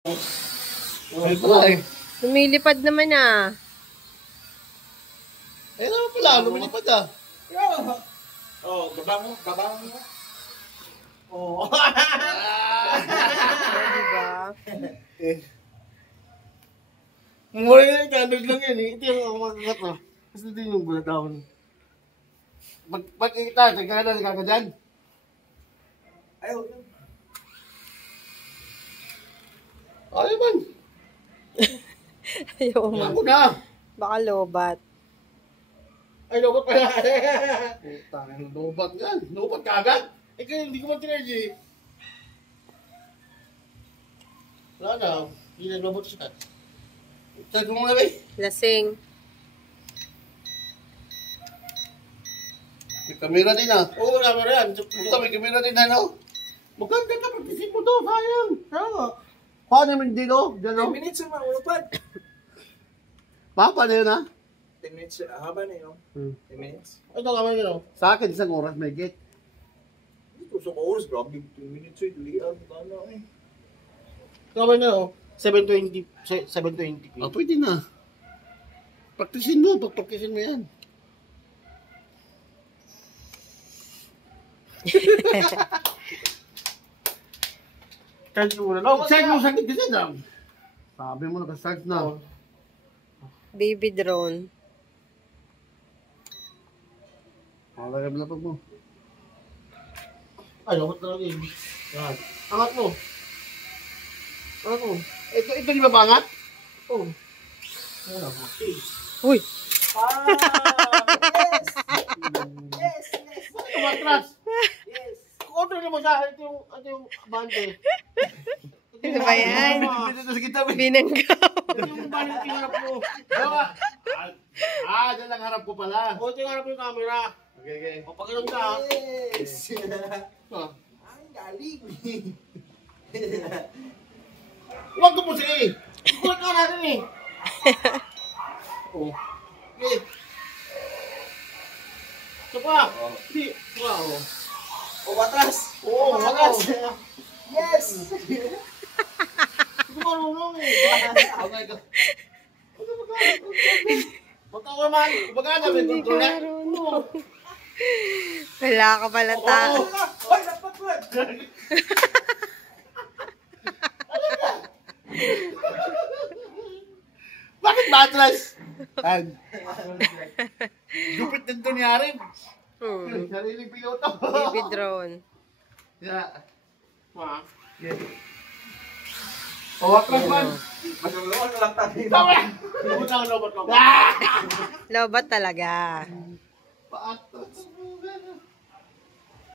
Ay, pala eh. Lumilipad naman ah. Ayun naman pala, lumilipad ah. Oh, babang mo. Oh. Diba? Mura na yung candle lang yan eh. Ito yung makakat mo. Kasi ito yung bulatawon. Pag kita, nagkakada dyan. Ayaw. Ayaw man. Ayaw mo. Ako na. Baka lobat. Ay, lobat pala. Putang, lobat yan. Lobat ka agad? Eh, kaya hindi ko man tinergy. Wala na. Hindi na lobat siya. Check mo muna ba eh. Lasing. May kamera din ah. Oo, may kamera yan. Puta, may kamera din ano. Maganda ka, pagkisip mo to. Sayang. Sayang. Paano naman dito? 10 minutes yung maulupad. Paano yun ah? 10 minutes, haba na yun. 10 minutes. Ito kamera yun oh. Sa akin, isang oras may get. Ito sa oras, grabe 2 minutes eh. Dalian, ano eh. Ito kamera yun oh. 720. 720p. Ah, pwede na. Praktisin mo. Pagpraktisin mo yan. Charge mo na. Oh, check mo sakit kasi lang. Sabi mo nakasarge na. Baby drone. Palagay mo na pag mo. Ay, angat na lang yun. Yan. Angat mo. Angat mo. Ito di ba bangat? Oo. Uy! Ah! Yes! Yes! Yes! Bakit umatras? Yes! Control mo sa ito yung bante. Ano ba yan? Dito sa kita. Binanggaw. Ito yung bante yung harap mo. Dyan lang harap ko pala. O, ito yung harap yung camera. Okay. O, pakilang ka. Yes! Ang galing! Huwag ko po siya eh. Huwag ka natin eh. Oh. Okay. Ito pa. Hindi. Ito pa. O, matras! Oo, matras. Yes! Ito pa marunong eh. Okay ka. Magkakawa man. Kumagana. May Hindi ka kontrol na. marunong. Wala ka pala ta. Hoy, dapat ko! Bakit matras? Lupit din ito niyari. Sariling piloto. Baby drone. Yeah. Ma. Yeah. Atras man. Masuluan lang tayo. Tama! Butang lobot ko. Lobat talaga. Paatras.